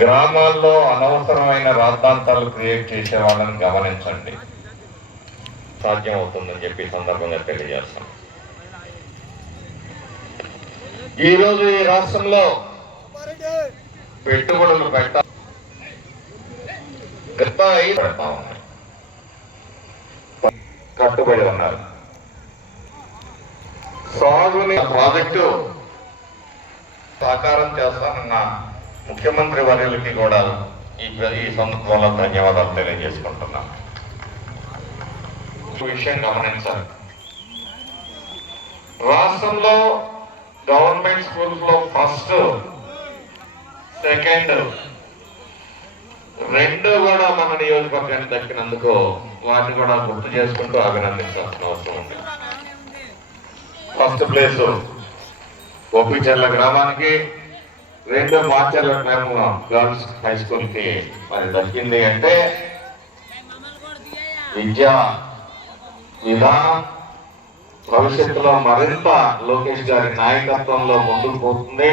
గ్రామాల్లో అనవసరమైన రాద్ధాంతాలు క్రియేట్ చేసే వాళ్ళని గమనించండి. సాధ్యం అవుతుందని చెప్పి సందర్భంగా తెలియజేస్తాం ఈరోజు ఈ రాష్ట్రంలో పెట్టుబడులు పెట్ట గత పెడతా ఉన్నాయి కట్టుబడి ఉన్నారు. సాగుని ప్రాజెక్టు సాకారం చేస్తానన్నా ముఖ్యమంత్రి వర్యులకి కూడా ఈ ఈ సందర్భంలో ధన్యవాదాలు తెలియజేసుకుంటున్నాను విషయం గమనించాలి. రాష్ట్రంలో గవర్నమెంట్ స్కూల్స్లో ఫస్ట్ సెకండ్ రెండు కూడా మన నియోజకవర్గానికి దక్కినందుకు వాటిని కూడా గుర్తు చేసుకుంటూ అభినందించాల్సిన అవసరం ఉంది. ఫస్ట్ ప్లేస్ గోపిచర్ల గ్రామానికి రెండో మార్చర్ల గ్రామం గర్ల్స్ హై స్కూల్కి మరి దక్కింది అంటే విద్య ఇలా భవిష్యత్తులో మరింత లోకేష్ గారి నాయకత్వంలో ముందుకు పోతుంది.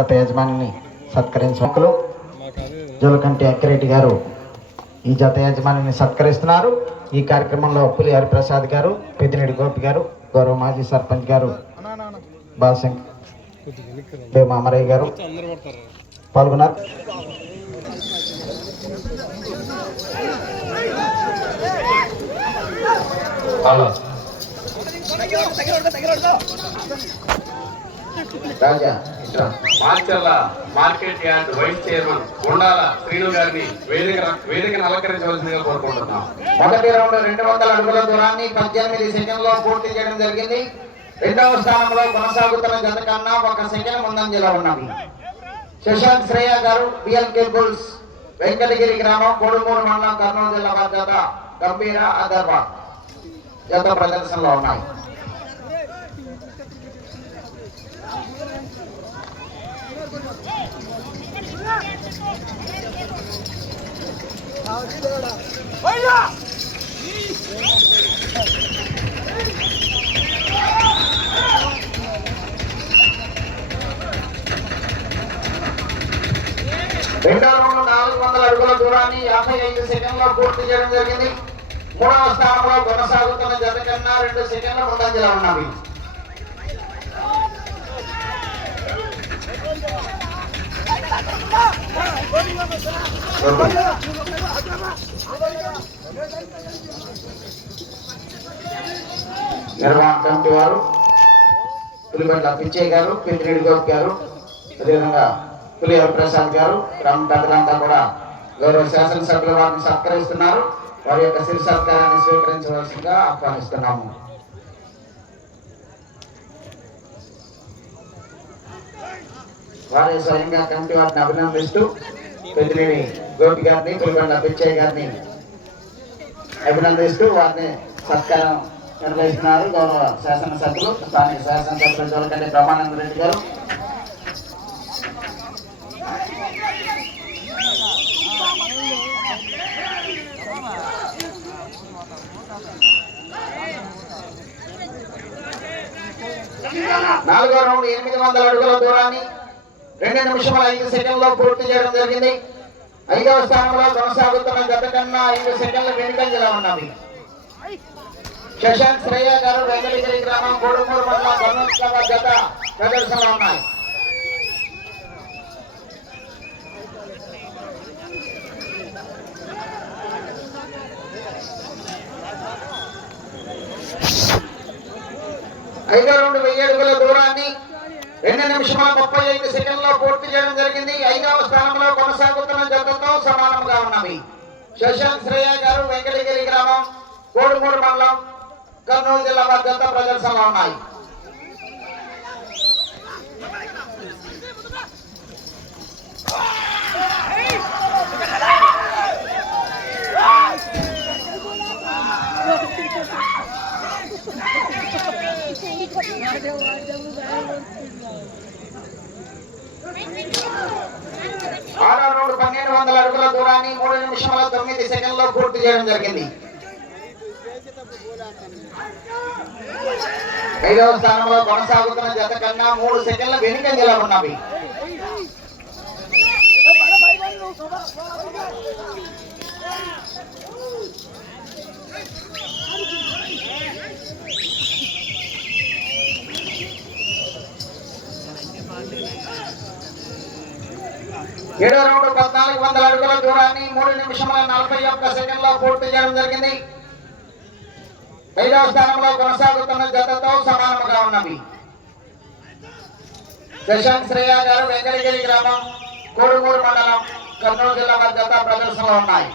గత యజమానిని సత్కరించకులు జోలకంటి అక్కిరెడ్డి గారు ఈ జత యజమానిని సత్కరిస్తున్నారు. ఈ కార్యక్రమంలో పులి హరిప్రసాద్ గారు పెద్దినేడి గోపి గారు గౌరవ మాజీ సర్పంచ్ గారు బాలశంకర్ మామరయ్య గారు పాల్గొన్నారు. హలో రాజా. మార్చల్ల మార్కెట్ యార్డ్ వైస్ చైర్మన్ ఉండాల శ్రీను గారిని వేదిక వేదికను అలంకరించవలసిందిగా కోరుకుంటున్నాం. మొదటి రౌండ్ రెండు వందల అడుగుల దూరాన్ని పద్దెనిమిది సెకండ్లో పూర్తి చేయడం జరిగింది. రెండవ స్థానంలో కొనసాగుతున్న జత కన్నా ఒక సెకండ్ ముందంజలో ఉన్నవి శశాంక్ శ్రేయ గారు బిఎల్ కేబుల్స్ వెంకటగిరి గ్రామం కోడుమూరు మండలం కర్నూలు జిల్లా వారి జత గంభీర అదర్వా. జత ప్రదర్శనలో ఉన్నాయి. రెండో నాలుగు వందల అడుగుల దూరాన్ని యాభై ఐదు సెకండ్లో పూర్తి చేయడం జరిగింది. మూడవ స్థానంలో కొనసాగుతున్న జత కన్నా రెండు సెకండ్ల ముందంజలో ఉన్నవి. నిర్వహణ కమిటీ వారు పులిబండ్ల పిచ్చయ్య గారు పెద్దిరెడ్డి గౌడ్ గారు అదేవిధంగా పులి ప్రసాద్ గారు గ్రామ పెద్దలంతా కూడా గౌరవ శాసనసభ్యుల వారిని సత్కరిస్తున్నారు. వారి యొక్క శిరు సత్కారాన్ని స్వీకరించవలసిందిగా ఆహ్వానిస్తున్నాము. వారి స్వయంగా కమిటీ వారిని అభినందిస్తూ పెద్దిరెడ్డి గోపి గారిని పులిబండ్ల పిచ్చయ్య గారిని అభినందిస్తూ వారిని సత్కారం నిర్వహిస్తున్నారు గౌరవ శాసనసభ్యులు స్థానిక శాసనసభ్యులు జోలకండి బ్రహ్మానంద రెడ్డి గారు. నాలుగో రౌండ్ ఎనిమిది వందల అడుగుల దూరాన్ని రెండు నిమిషముల ఐదు సెకండ్లో పూర్తి చేయడం జరిగింది. ఐదవ స్థానంలో కొనసాగుతున్న గత కన్నా ఐదు సెకండ్ల వెనుకంజలో ఉన్నది. శశాంత్ శ్రేయ గారు వెంకటగిరి గ్రామం గోడుమూరు మండలం గత ప్రదర్శనలో ఉన్నాయి ఐదో రెండు వెయ్యి అడుగుల దూరాన్ని రెండు నిమిషముల ముప్పై ఐదు సెకండ్లో పూర్తి చేయడం జరిగింది. ఐదవ స్థానంలో కొనసాగుతున్న జతతో సమానంగా ఉన్నవి. శశాంత్ శ్రేయ గారు వెంకటగిరి గ్రామం కోడుమూరు మండలం కర్నూలు జిల్లా వారి జత ప్రదర్శనలో ఉన్నాయి ఆరో రౌండ్ పన్నెండు వందల అడుగుల దూరాన్ని మూడు నిమిషముల తొమ్మిది సెకండ్లో పూర్తి చేయడం జరిగింది. ఐదవ స్థానంలో కొనసాగుతున్న జత కన్నా మూడు సెకండ్ల వెనుకంజలో ఉన్నవి ఏడో రౌండ్ పద్నాలుగు వందల అడుగుల దూరాన్ని మూడు నిమిషముల నలభై ఒక్క సెకండ్లో పూర్తి చేయడం జరిగింది. ఐదవ స్థానంలో కొనసాగుతున్న జతతో సమానముగా ఉన్నవి. శశాంక్ శ్రేయ గారు వెంకటగిరి గ్రామం కోడుమూరు మండలం కర్నూలు జిల్లా వారి జత ప్రదర్శనలో ఉన్నాయి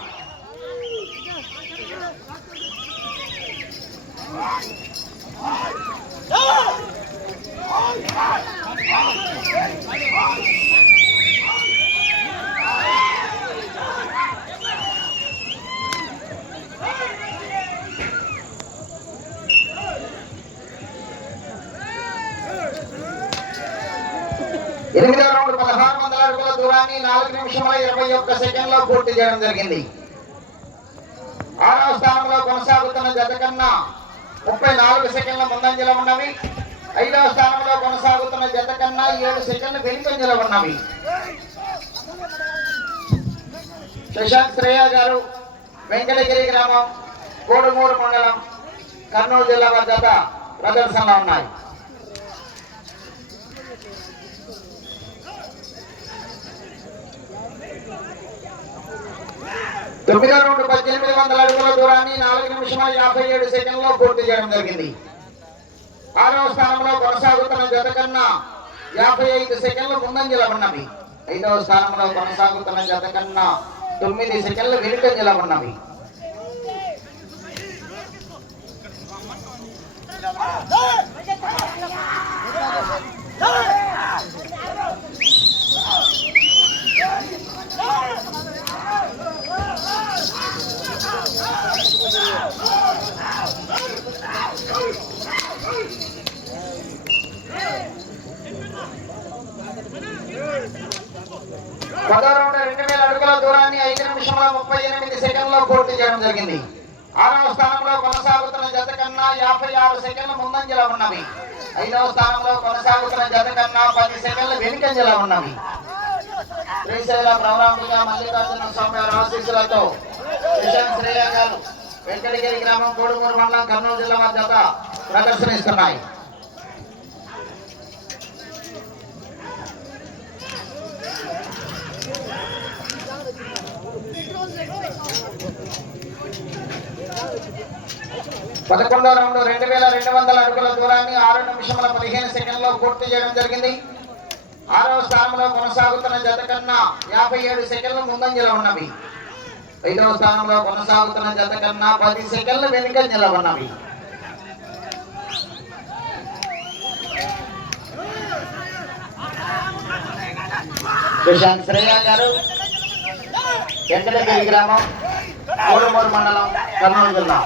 ఎనిమిదవ రౌండ్ పదహారు వందల అడుగుల దూరాన్ని నాలుగు నిమిషముల ఇరవై ఒక్క సెకండ్లో పూర్తి చేయడం జరిగింది. ఆరవ స్థానంలో కొనసాగుతున్న జత కన్నా ముప్పై నాలుగు సెకండ్ల ముందంజలో ఉన్నవి. ఐదవ స్థానంలో కొనసాగుతున్న జత కన్నా ఏడు సెకండ్లు వెనుకంజలో ఉన్నవి. శశాంత్ శ్రేయ గారు వెంకటగిరి గ్రామం కోడుమూరు మండలం కర్నూలు జిల్లా వారి జత ప్రదర్శనలో ఉన్నాయి. తొమ్మిదో రెండు పద్దెనిమిది వందల అడుగుల దూరాన్ని నాలుగు నిమిషముల యాభై ఏడు సెకండ్లో పూర్తి చేయడం జరిగింది. ఆరవ స్థానంలో కొనసాగుతున్న జత కన్నా యాభై ఐదు సెకండ్లు ముందంజలో ఉన్నవి. ఐదవ స్థానంలో కొనసాగుతున్న జత కన్నా తొమ్మిది సెకండ్లు వెనుకంజలో ఉన్నవి. పదో రెండు వేల అడుగుల దూరాన్ని ఐదు నిమిషంలో ముప్పై ఎనిమిది సెకండ్లో పూర్తి చేయడం జరిగింది. ఆరవ స్థానంలో కొనసాగుతున్న జత కన్నా యాభై ఆరు సెకండ్లు ముందంజలో ఉన్నవి. ఐదవ స్థానంలో కొనసాగుతున్న జత కన్నా పది సెకండ్లు వెనుకంజలో ఉన్నవి. శ్రీశైల ప్రవరాములుగా మల్లికార్జున స్వామి వారి ఆశీస్సులతో శశాంక్ వెంకటగిరి గ్రామం కోడుమూరు మండలం కర్నూలు జిల్లా వారి జత ప్రదర్శనిస్తున్నాయి. పదకొండో రౌండ్ రెండు వేల రెండు వందల అడుగుల దూరాన్ని ఆరు నిమిషముల పదిహేను సెకండ్లో పూర్తి చేయడం జరిగింది. ఆరవ స్థానంలో కొనసాగుతున్న జత కన్నా యాభై ఏడు సెకండ్లు ముందంజలో ఉన్నవి. ఐదవ స్థానంలో కొనసాగుతున్న జత కన్నా పది సెకండ్ల వెనుక ఉన్నవి విశాంత్ శ్రేయ గారు వెంకటగిరి గ్రామం మూడుమూరు మండలం కర్నూలు జిల్లా.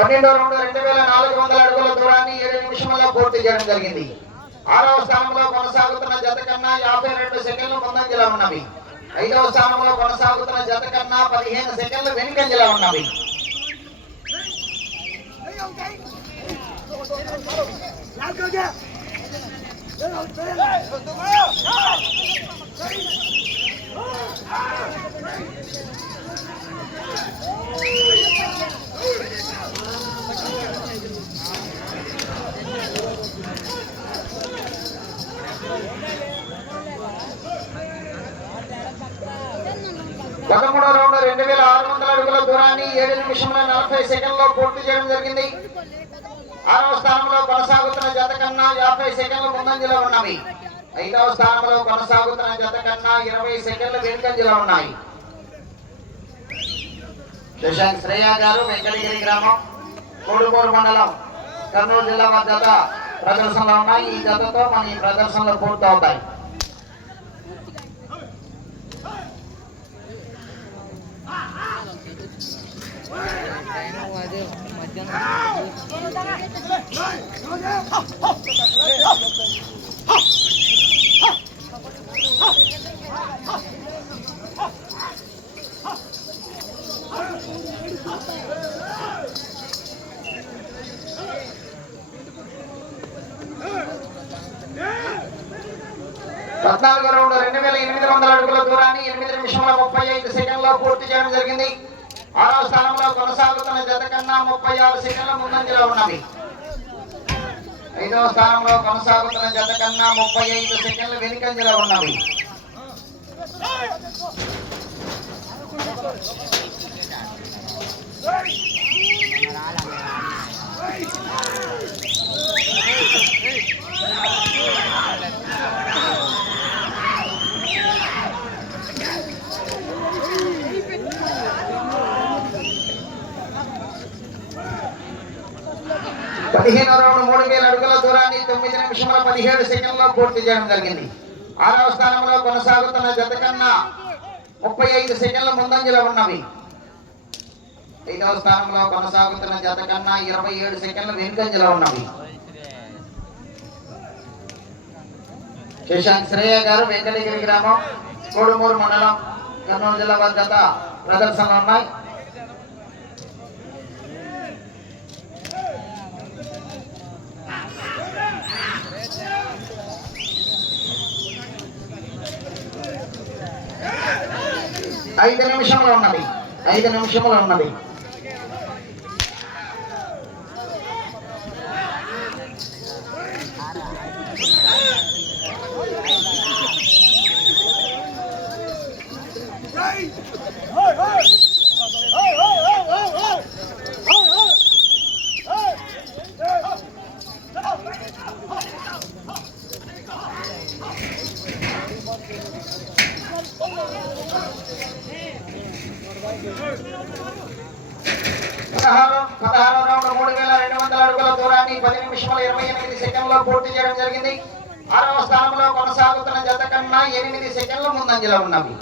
పన్నెండో రెండు రెండు వేల నాలుగు వందల అడుగుల దూరాన్ని ఏడు నిమిషంలో పూర్తి చేయడం జరిగింది ఆరవ స్థానంలో కొనసాగుతున్న జత కన్నా యాభై రెండు సెకండ్లు ముందంజలా ఉన్నవి ఐదవ స్థానంలో కొనసాగుతున్న జత కన్నా పదిహేను సెకండ్లు వెనుకంజలా ఉన్నవి పదమూడో రెండు వేల ఆరు వందల అడుగుల దూరాన్ని ఏడు నిమిషముల నలభై సెకండ్లో పూర్తి చేయడం జరిగింది. ఆరవ స్థానంలో కొనసాగుతున్న జత కన్నా యాభై సెకండ్లు ముందంజలో ఉన్నవి. ఐదవ స్థానంలో కొనసాగుతున్న జత కన్నా ఇరవై సెకండ్ల వెనుకంజలో ఉన్నాయి. శశాంక్ శ్రేయ గారు వెంకటగిరి గ్రామం కోడుకోరు మండలం కర్నూలు జిల్లా వారి జత ప్రదర్శనలో ఉన్నాయి. ఈ జతతో మన ఈ ప్రదర్శనలు పూర్తవుతాయి. అదే మధ్యాహ్నం పద్నాలుగు రౌండ్ రెండు వేల ఎనిమిది వందల అడుగుల దూరాన్ని ఎనిమిది నిమిషంలో ముప్పై ఐదు సెకండ్లో పూర్తి చేయడం జరిగింది. ఆరో స్థానంలో కొనసాగుతున్న జత కన్నా ముప్పై ఆరు సెకండ్ల ముందంజలో ఉన్నది. ఐదవ స్థానంలో కొనసాగుతున్న జత కన్నా ముప్పై ఐదు సెకండ్లు వెనుకంజలో ఉన్నవి పదిహేను రౌండ్ మూడు వేల అడుగుల దూరాన్ని తొమ్మిది నిమిషముల పదిహేడు సెకండ్లో పూర్తి చేయడం జరిగింది. ఆరవ స్థానంలో కొనసాగుతున్న జత కన్నా ముప్పై ఐదు సెకండ్ల ముందంజలో ఉన్నవి. ఐదవ స్థానంలో కొనసాగుతున్న జత కన్నా ఇరవై ఏడు సెకండ్ల వెనుకంజలో ఉన్నవి. శశాంత్ శ్రేయ గారు వెంకటగిరి గ్రామం కోడుమూరు మండలం కర్నూలు జిల్లా వారి జత ప్రదర్శనలు ఉన్నాయి. ఐదు నిమిషంలో ఉన్నది. ఐదు నిమిషంలో ఉన్నది పదహారు పదహారు రౌండ్ మూడు వేల రెండు వందల అడుగుల దూరాన్ని పది నిమిషముల ఇరవై ఎనిమిది సెకండ్లో పూర్తి చేయడం జరిగింది ఆరవ స్థానంలో కొనసాగుతున్న జత కన్నా ఎనిమిది సెకండ్ల ముందంజలో ఉన్నవి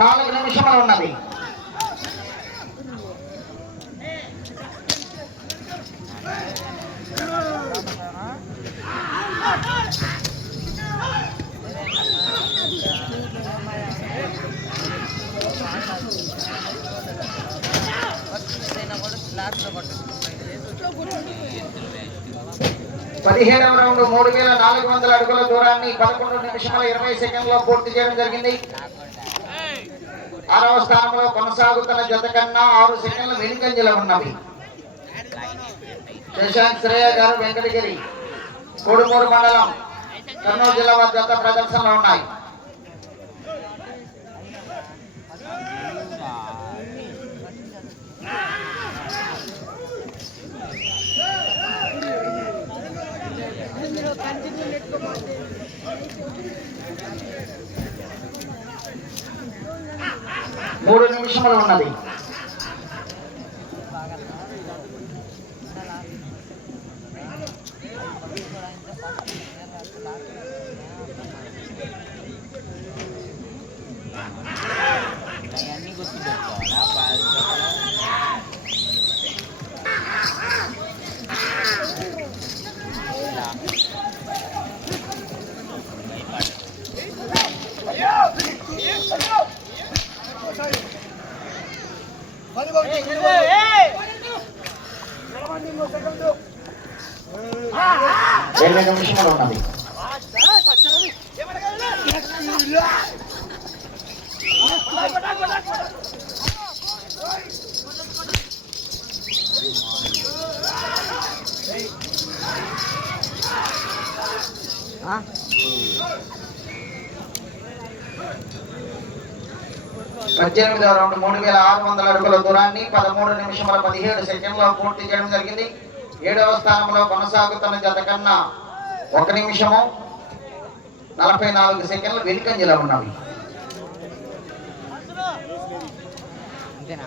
నాలుగు నిమిషములు ఉన్నది పదిహేడవ రౌండ్ మూడు వేల నాలుగు వందల అడుగుల దూరాన్ని పదకొండు నిమిషముల ఇరవై సెకండ్లో పూర్తి చేయడం జరిగింది. ఆరవ స్థానంలో కొనసాగుతున్న జత కన్నా ఆరు సెకండ్ల వెనుకంజలో ఉన్నవి. శశాంత్ శ్రేయ గారు వెంకటగిరి కోడుమూరు మండలం కర్నూలు జిల్లా వారి జత ప్రదర్శనలో ఉన్నాయి. మూడు నిమిషములు ఉన్నది అవన్నీ గుర్తుపెట్టుకోవాలా ఇరవై నిమిషములు ఉన్నది పద్దెనిమిదవ రౌండ్ మూడు వేల ఆరు వందల అడుగుల దూరాన్ని పదమూడు నిమిషముల పదిహేడు సెకండ్లో పూర్తి చేయడం జరిగింది. ఏడవ స్థానంలో కొనసాగుతున్న జత కన్నా ఒక నిమిషము నలభై నాలుగు సెకండ్లు వెనుకంజలో ఉన్నవి. అంతేనా?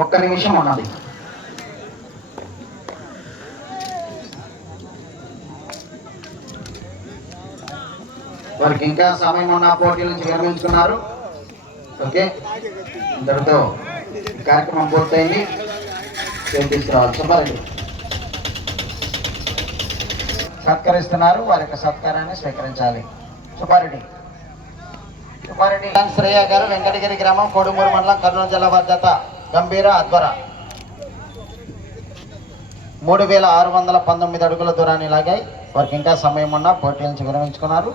ఒక్క నిమిషం ఉన్నది వారికి ఇంకా సమయం ఉన్న పోటీ నుంచి విరమించుకున్నారు. ఓకే? ఇంతటితో కార్యక్రమం పూర్తయింది. చేతి తీసుకురావాలి. సుబ్బారెడ్డి సత్కరిస్తున్నారు. వారి యొక్క సత్కారాన్ని స్వీకరించాలి. సుబ్బారెడ్డి సుబ్బారెడ్డి శ్రేయ గారు వెంకటగిరి గ్రామం కోడుమూరు మండలం కర్నూలు జిల్లా భద్రత గంభీర అధ్వర మూడు వేల ఆరు వందల పంతొమ్మిది అడుగుల దూరాన్ని లాగాయి. వారికి ఇంకా సమయం ఉన్నా పోటీ నుంచి విరమించుకున్నారు